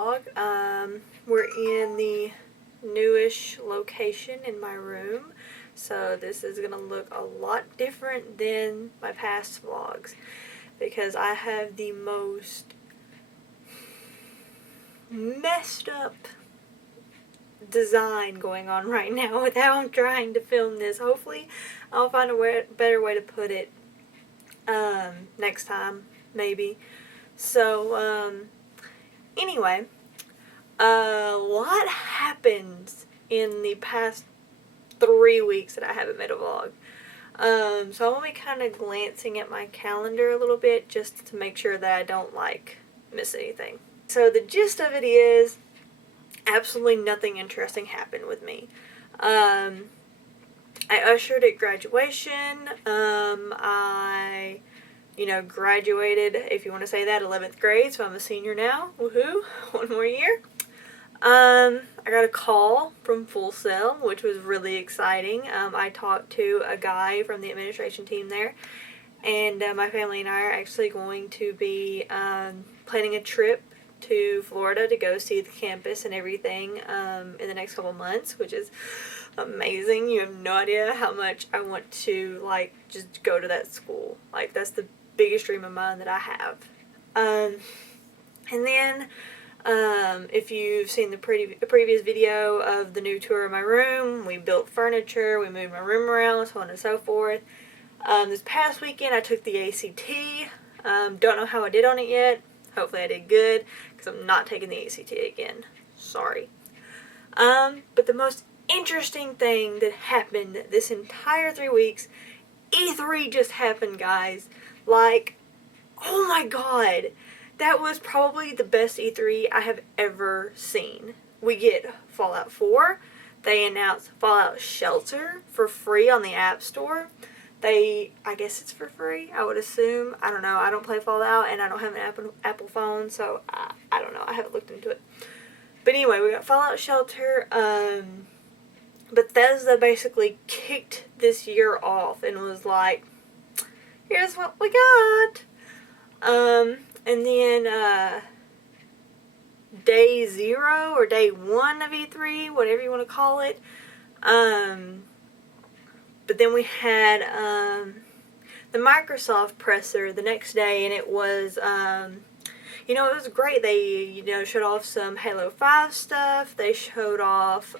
vlog. We're in the newish location in my room, so this is gonna look a lot different than my past vlogs because I have the most messed up design going on right now with how I'm trying to film this. Hopefully I'll find a better way to put it next time, maybe. So anyway, a lot happens in the past 3 weeks that I haven't made a vlog. So I'm going to be kind of glancing at my calendar a little bit just to make sure that I don't miss anything. So the gist of it is absolutely nothing interesting happened with me. I ushered at graduation. I graduated, if you want to say that, 11th grade, so I'm a senior now. Woohoo! One more year. I got a call from Full Sail, which was really exciting. I talked to a guy from the administration team there, and my family and I are actually going to be planning a trip to Florida to go see the campus and everything in the next couple months, which is amazing. You have no idea how much I want to just go to that school. That's the biggest dream of mine that I have. And then if you've seen the previous video of the new tour of my room, we built furniture, we moved my room around, so on and so forth. This past weekend I took the ACT. Don't know how I did on it yet. Hopefully I did good, because I'm not taking the ACT again. Sorry. But the most interesting thing that happened this entire 3 weeks, E3 just happened, guys. Oh my god. That was probably the best E3 I have ever seen. We get Fallout 4. They announced Fallout Shelter for free on the App Store. I guess it's for free, I would assume. I don't know. I don't play Fallout, and I don't have an Apple phone, so I don't know. I haven't looked into it. But anyway, we got Fallout Shelter. Bethesda basically kicked this year off and was like, here's what we got. And then day 0 or day 1 of E3, whatever you want to call it. But then we had the Microsoft presser the next day, and it was, it was great. They, showed off some Halo 5 stuff. They showed off,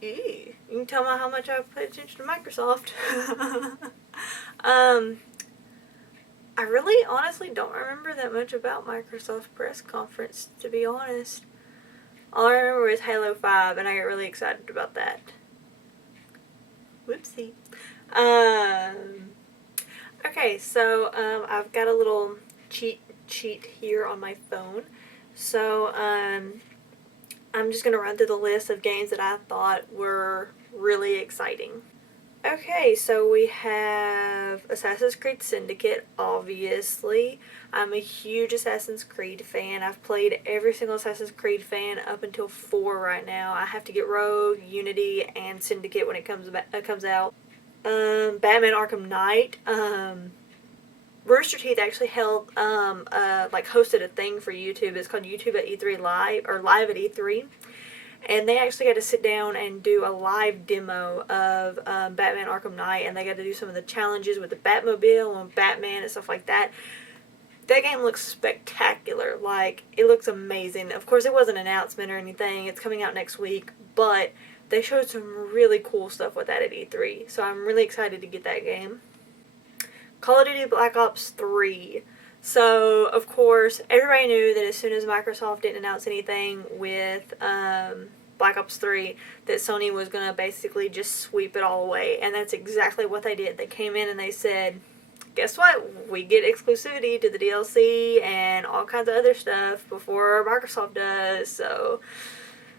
you can tell me how much I pay attention to Microsoft. I really honestly don't remember that much about Microsoft press conference, to be honest. All I remember is Halo 5, and I got really excited about that. Whoopsie. Okay, so I've got a little cheat sheet here on my phone. So I'm just going to run through the list of games that I thought were really exciting. Okay, so we have Assassin's Creed Syndicate, obviously. I'm a huge Assassin's Creed fan. I've played every single Assassin's Creed fan up until 4 right now. I have to get Rogue, Unity, and Syndicate when it comes out. Batman Arkham Knight. Rooster Teeth actually hosted a thing for YouTube. It's called YouTube at E3 Live, or Live at E3. And they actually got to sit down and do a live demo of Batman Arkham Knight, and they got to do some of the challenges with the Batmobile and Batman and stuff like that. That game looks spectacular. It looks amazing. Of course, it wasn't an announcement or anything. It's coming out next week, but they showed some really cool stuff with that at E3, so I'm really excited to get that game. Call of Duty Black Ops 3. So, of course, everybody knew that as soon as Microsoft didn't announce anything with Black Ops 3, that Sony was going to basically just sweep it all away. And that's exactly what they did. They came in and they said, guess what? We get exclusivity to the DLC and all kinds of other stuff before Microsoft does. So,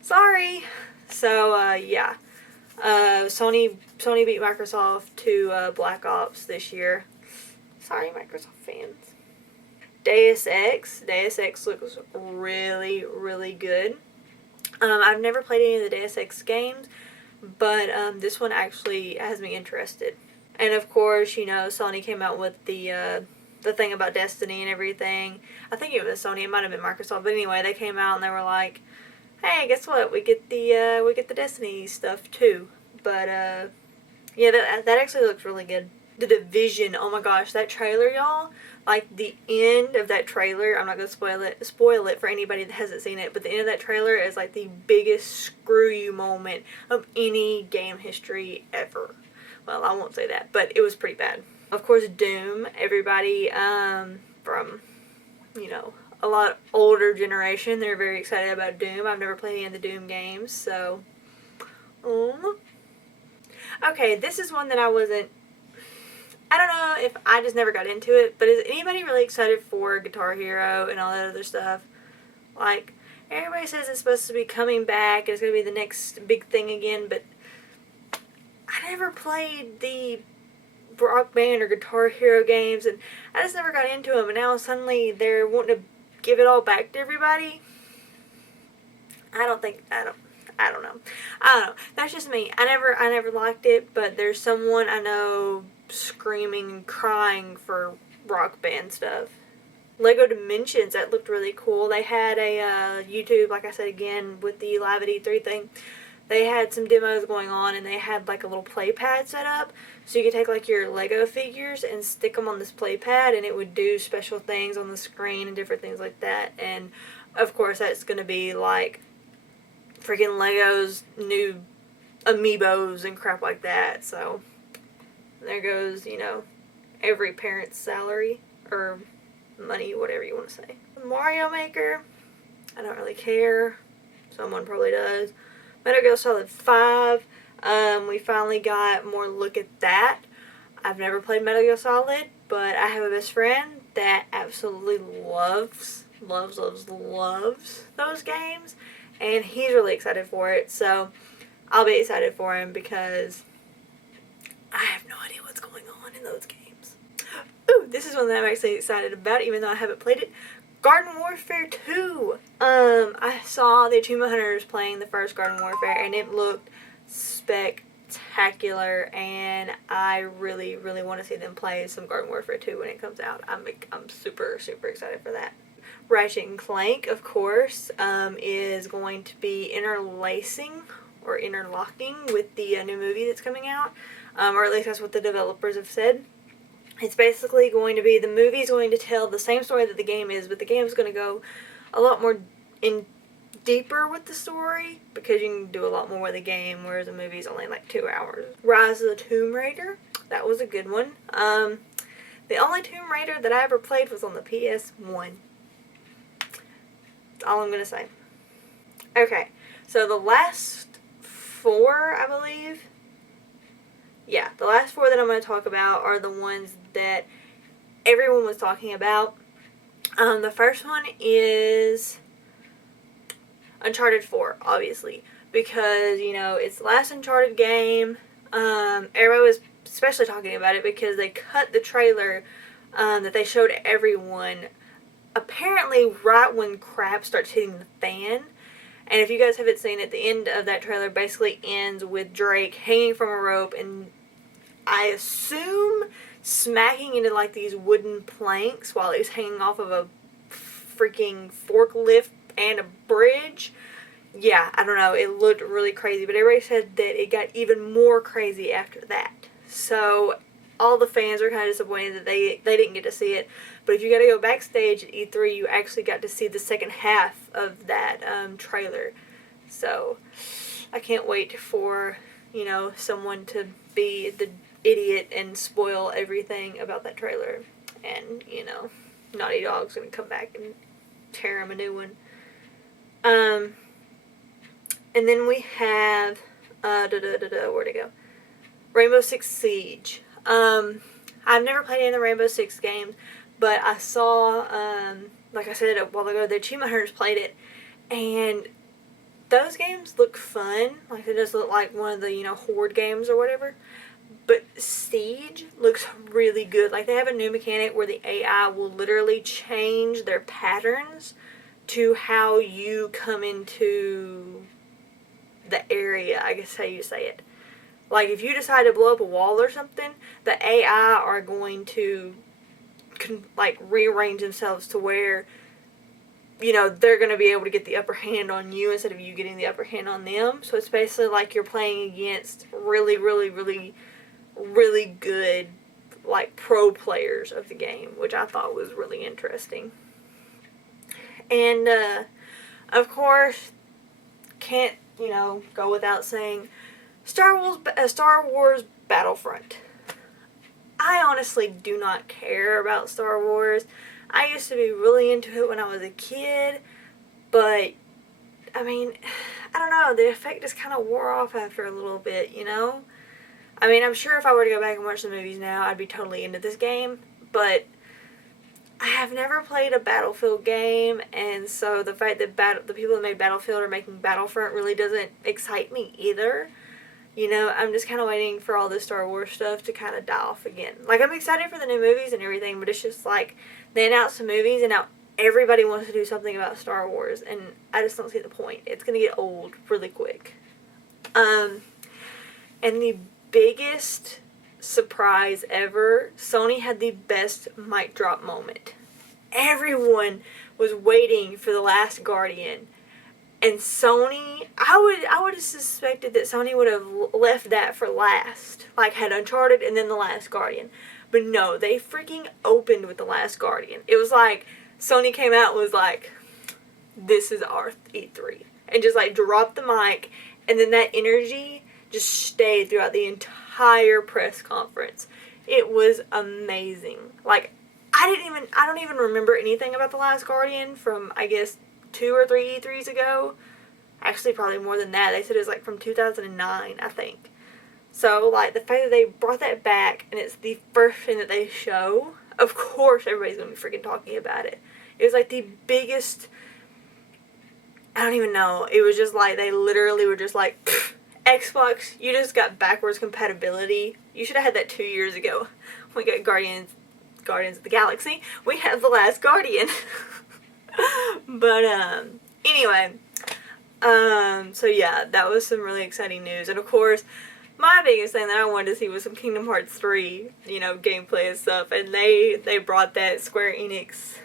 sorry. So, yeah. Sony beat Microsoft to Black Ops this year. Sorry, Microsoft fans. Deus Ex. Deus Ex looks really, really good. I've never played any of the Deus Ex games, but this one actually has me interested. And of course, Sony came out with the the thing about Destiny and everything. I think it was Sony. It might have been Microsoft. But anyway, they came out and they were like, "Hey, guess what? We get the Destiny stuff too." But yeah, that actually looks really good. The Division. Oh my gosh, that trailer, y'all. Like the end of that trailer. I'm not gonna spoil it for anybody that hasn't seen it. But the end of that trailer is like the biggest screw you moment of any game history ever. Well, I won't say that, but it was pretty bad. Of course, Doom. Everybody from, you know, a lot older generation, they're very excited about Doom. I've never played any of the Doom games, so. Okay, this is one that I wasn't. I don't know if I just never got into it, but is anybody really excited for Guitar Hero and all that other stuff? Like, everybody says it's supposed to be coming back, it's going to be the next big thing again, but I never played the Rock Band or Guitar Hero games, and I just never got into them, and now suddenly they're wanting to give it all back to everybody. I don't know. I don't know. That's just me. I never liked it, but there's someone I know screaming and crying for Rock Band stuff. Lego Dimensions, that looked really cool. They had a YouTube, like I said again, with the Live at E3 thing. They had some demos going on, and they had like a little play pad set up, so you could take like your Lego figures and stick them on this play pad, and it would do special things on the screen and different things like that. And of course, that's going to be like freaking Lego's new amiibos and crap like that. So there goes, you know, every parent's salary or money, whatever you want to say. Mario Maker, I don't really care. Someone probably does. Metal Gear Solid 5, we finally got more look at that. I've never played Metal Gear Solid, but I have a best friend that absolutely loves those games, and he's really excited for it, so I'll be excited for him because I have no idea what's going on in those games. Ooh, this is one that I'm actually excited about, even though I haven't played it. Garden Warfare 2. I saw the Achievement Hunters playing the first Garden Warfare, and it looked spectacular, and I really want to see them play some Garden Warfare 2 when it comes out. I'm super excited for that. Ratchet and Clank, of course, is going to be interlacing or interlocking with the new movie that's coming out, or at least that's what the developers have said. It's basically going to be, the movie is going to tell the same story that the game is, but the game is going to go a lot more deeper with the story, because you can do a lot more with the game, whereas the movie is only like 2 hours. Rise of the Tomb Raider, that was a good one. The only Tomb Raider that I ever played was on the PS1. That's all I'm going to say. Okay, so the last 4, I believe. Yeah, the last 4 that I'm going to talk about are the ones that everyone was talking about. The first one is Uncharted 4, obviously, because, you know, it's the last Uncharted game. Everybody was especially talking about it because they cut the trailer that they showed everyone apparently right when crap starts hitting the fan. And if you guys haven't seen it, the end of that trailer basically ends with Drake hanging from a rope and I assume smacking into like these wooden planks while he's hanging off of a freaking forklift and a bridge. Yeah, I don't know. It looked really crazy, but everybody said that it got even more crazy after that. So all the fans are kind of disappointed that they didn't get to see it. But if you got to go backstage at E3, you actually got to see the second half of that trailer. So I can't wait for, you know, someone to be the idiot and spoil everything about that trailer. And, you know, Naughty Dog's going to come back and tear him a new one. And then we have, where'd it go? Rainbow Six Siege. I've never played any of the Rainbow Six games, but I saw, like I said a while ago, the Achievement Hunters played it, and those games look fun. Like, it does look like one of the, you know, Horde games or whatever. But Siege looks really good. Like, they have a new mechanic where the AI will literally change their patterns to how you come into the area, I guess how you say it. Like, if you decide to blow up a wall or something, the AI are going to like rearrange themselves to where, you know, they're going to be able to get the upper hand on you instead of you getting the upper hand on them. So it's basically like you're playing against really, really, really, really good, like, pro players of the game, which I thought was really interesting. And, of course, can't, you know, go without saying Star Wars Battlefront. I honestly do not care about Star Wars. I used to be really into it when I was a kid, but, I mean, I don't know, the effect just kind of wore off after a little bit, you know? I mean, I'm sure if I were to go back and watch the movies now, I'd be totally into this game, but I have never played a Battlefield game, and so the fact that the people that made Battlefield are making Battlefront really doesn't excite me either. You know, I'm just kind of waiting for all this Star Wars stuff to kind of die off again. Like, I'm excited for the new movies and everything, but it's just like, they announced the movies, and now everybody wants to do something about Star Wars, and I just don't see the point. It's going to get old really quick. And the biggest surprise ever, Sony had the best mic drop moment. Everyone was waiting for The Last Guardian. And Sony, I would have suspected that Sony would have left that for last. Like, had Uncharted and then The Last Guardian. But no, they freaking opened with The Last Guardian. It was like, Sony came out and was like, this is our E3. And just, like, dropped the mic. And then that energy just stayed throughout the entire press conference. It was amazing. Like, I don't even remember anything about The Last Guardian from, I guess, 2 or 3 E3s ago. Actually, probably more than that. They said it was like from 2009, I think. So, like, the fact that they brought that back and it's the first thing that they show, of course everybody's going to be freaking talking about it. It was like the biggest, I don't even know. It was just like, they literally were just like, Xbox, you just got backwards compatibility. You should have had that 2 years ago. We got Guardians of the Galaxy. We have The Last Guardian. But, anyway, so yeah, that was some really exciting news, and of course, my biggest thing that I wanted to see was some Kingdom Hearts 3, you know, gameplay and stuff, and they brought that. Square Enix.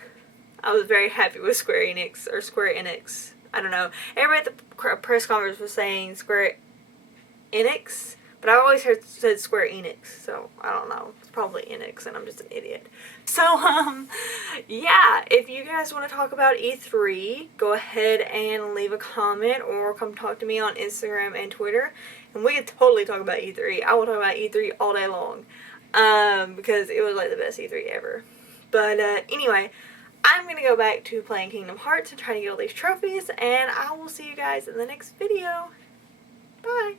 I was very happy with Square Enix, I don't know, everybody at the press conference was saying Square Enix, but I always said Square Enix, so I don't know. It's probably Enix, and I'm just an idiot. So, yeah, if you guys want to talk about E3, go ahead and leave a comment or come talk to me on Instagram and Twitter, and we can totally talk about E3. I will talk about E3 all day long, because it was like the best E3 ever. But, anyway, I'm going to go back to playing Kingdom Hearts and trying to get all these trophies, and I will see you guys in the next video. Bye!